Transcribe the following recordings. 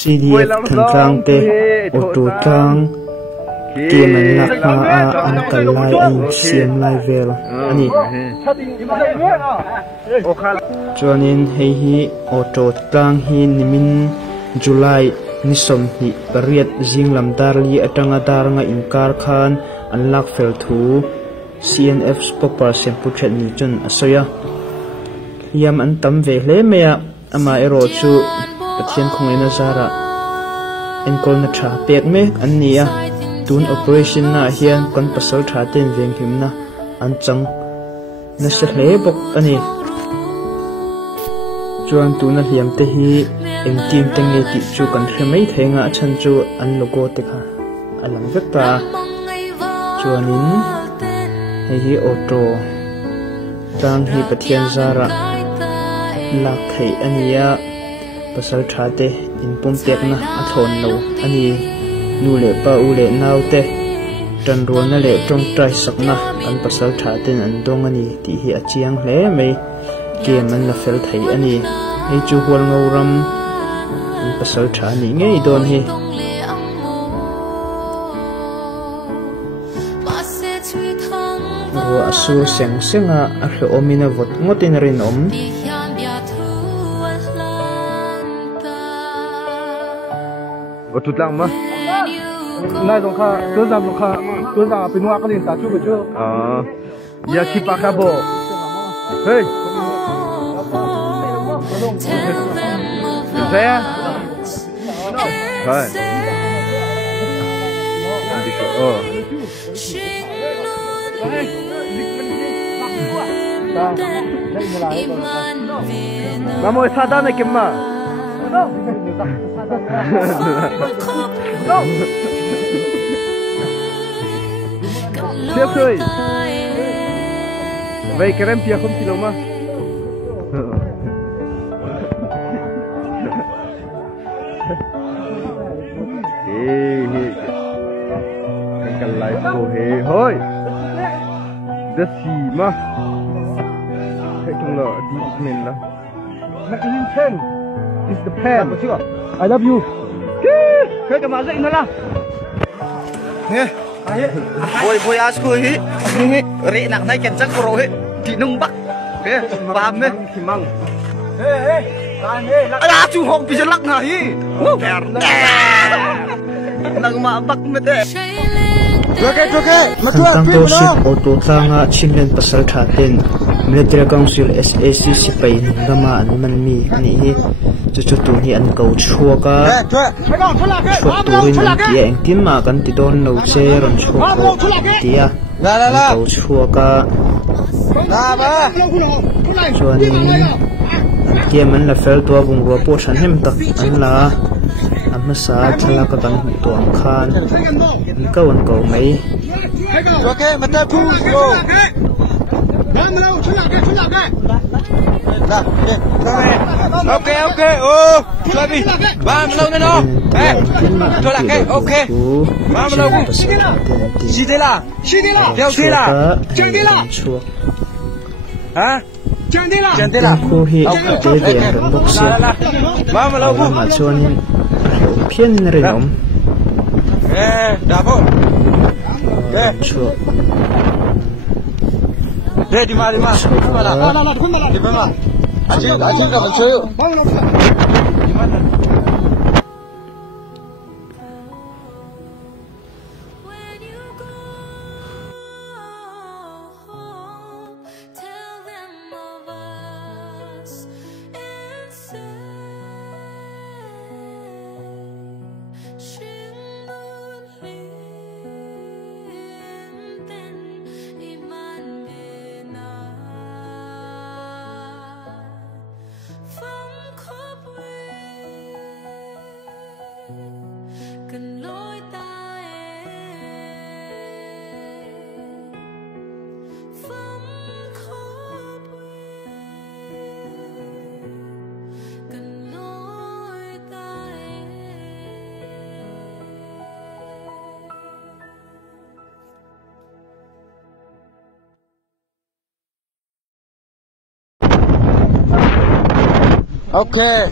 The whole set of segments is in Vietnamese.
CDF thằng trang tê ô tô trang kia mình lạc hoa anh cần lại anh xem lại về anh cho nên hay hi ô tô trang hi nimin July ni som hi pariat jing lam darli atanga daranga inkar khan an lak fel thu CNF spokesperson puthet ni chun asoya yam an tam ve hle mea ama ero chu pathian khongena zara enkol na tha pek me an nia tun operation na hian kan pasal tha ten veng himna an chang na se hle bok ani chuan tuna hiam te hi eng tim tenge ki chu kan hlemei thenga chan chu an logo te kha alam vekta chuanin hi auto tang hi pathian zara lak thei ania pasal thate in pum tek na a thon lo ani nu le pa u le nau te tan ro na le tong trai sakna kan pasal thate an dong ani ti hi achiang hle mai ke man la fel thei ani ei chu hol ngoram an pasal tha ni ngei don hi ro asu seng senga a hlo omina vot ngotin rin om tụt lặng mà nay dòng kha cứ làm bên ngoài cái liền tạt chút một chút giờ khi pa kha bộ hey thế à rồi đi cơ mà mỗi sao đó này kiếm mà tiếp thôi vậy cái em kia không chịu mà cái lại cô hề thôi rất gì mà cái trong lọ đi mình đó magazine 10 is the pen I love you cái cái mà dậy nó là nghe boy asku hi re nak nai kencang koro hi di nembak ke paham ne kimang ala chu hong bisa lak na hi nang ma bak mete okay thang to ship auto thanga chinlen pasal thaten military council SAC sipai gama an man mi ani hi chu tu hi an ko chuaka chuak turin an tia eng tim ma kan ti don no che ron chuak tia la ko chuaka chuanin an tia man la fel to bung ro po than hem tak an la amma sa thala ka kan to ang khan an ko mai okay mata pu go ok ô chơi đi ba mươi lâu nữa nó thôi là cái ok ba mươi lâu gì thế là theo thế là chơi thế là hả chơi thế là cô hi te de ron bok se ba mươi lâu ma chuan phian rin om đạp không chuak đi mà đi mà đi mà 아직 가면 줘요. Okay.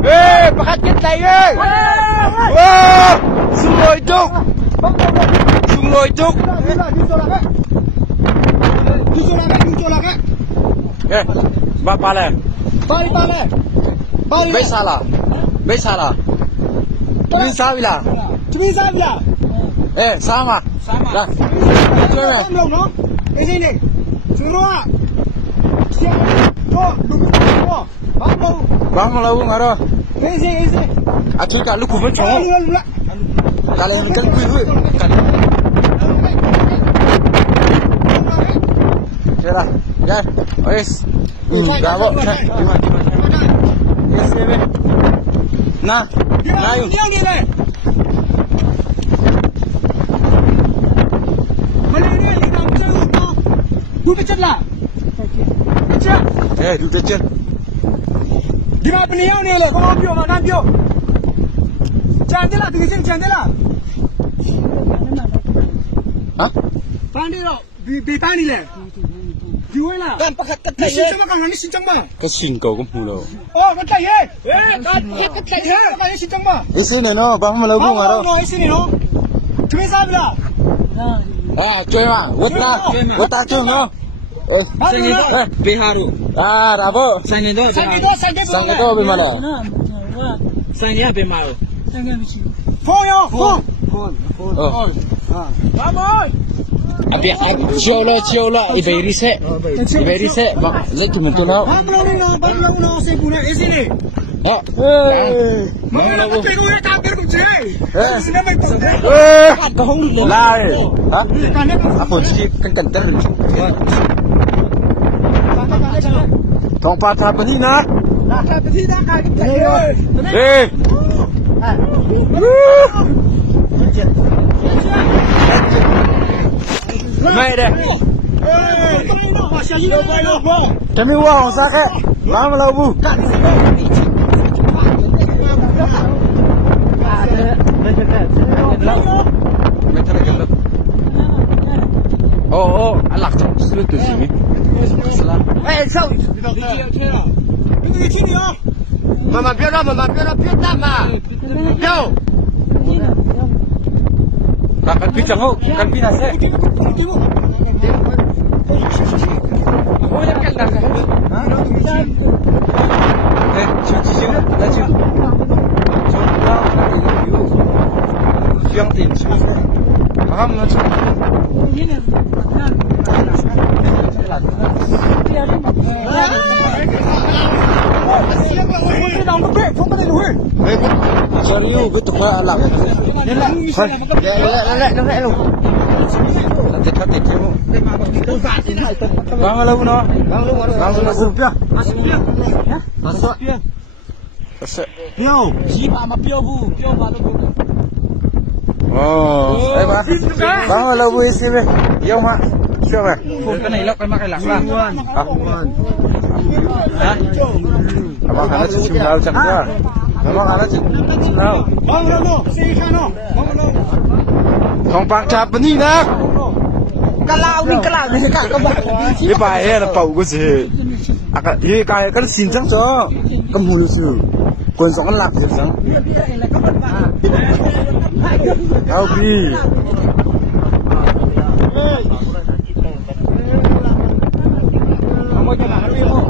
Pakat kita ye. Wah, sungloy duk. Sungloy duk. Bapak le. Besala. Cumi sabila. Sama. Dah. Ini. Semua. Bang lau ngaro. Ese. Atul kalau ku macam. Kalau kan kuih. Yalah. Ya. Wes. Bravo. Yes, bebe. Nah. Nayu. Du kecil lah. Kecil. Du kecil. Di mana peniau ni le? Kau ambil mana ambil? Jangan lah, tu kecil jangan lah. Hah? Pandai lo, beta ni le. Jual lah. Kan pakai ketai. Ni sincang bang, ni sincang bang. Kesing kau mulu. Oh, ketai ye. Ketai ye. Apa yang sincang bang? Isi ni no, bang malu ngaro. No, isi ni no. Cuma sabla. Cuy mah, wata cuy no. Biharu. Rabo. Sangido Bimala. Sangido Bimaru. Phone. Vamos. Abi ciola iberi se. Bang, lagi mentu lau. Bang no sibuk nak isi ni. Mana nak pergi orang kafir bercerai? Sini mai tu. Kau hong Lai. Apa jadi kan ter. Tong patah apa ni nak? Apa sih dah kau? Mai deh. Kami wah sakit. Lama lau bu. Oh, alak tu sulit tu sini. Sao? Ini sini oh. Mama biar tak mah. Yo. Kan picang ho, kan pinase. Oh, ya kan dah. Cuci. Yang tinggi. Paham tak? Sorry, betul ke alak? Lelak lu. Nanti khatik kamu. Bang lu no. Bang lu masuk dia. Masuk dia. Masuk. Pio, siapa ama pio bu? Pio baru bu. Oh, bang lu bu isi be. Yo mak. Siapa? Cái này lóc cái mắc cái lạc là. Abang kana cuci lau cak dia. Abang kana cuci lau. Bang lo, si kano. Bang lo. Kong pak cap ni nak. Kalau ni kak kau bak. Ni bae na pau ko si. Aka ye kai kan sincang cho. Kemulu su. Kon song kan lak sincang. Au bi. Kamu jangan hari mo.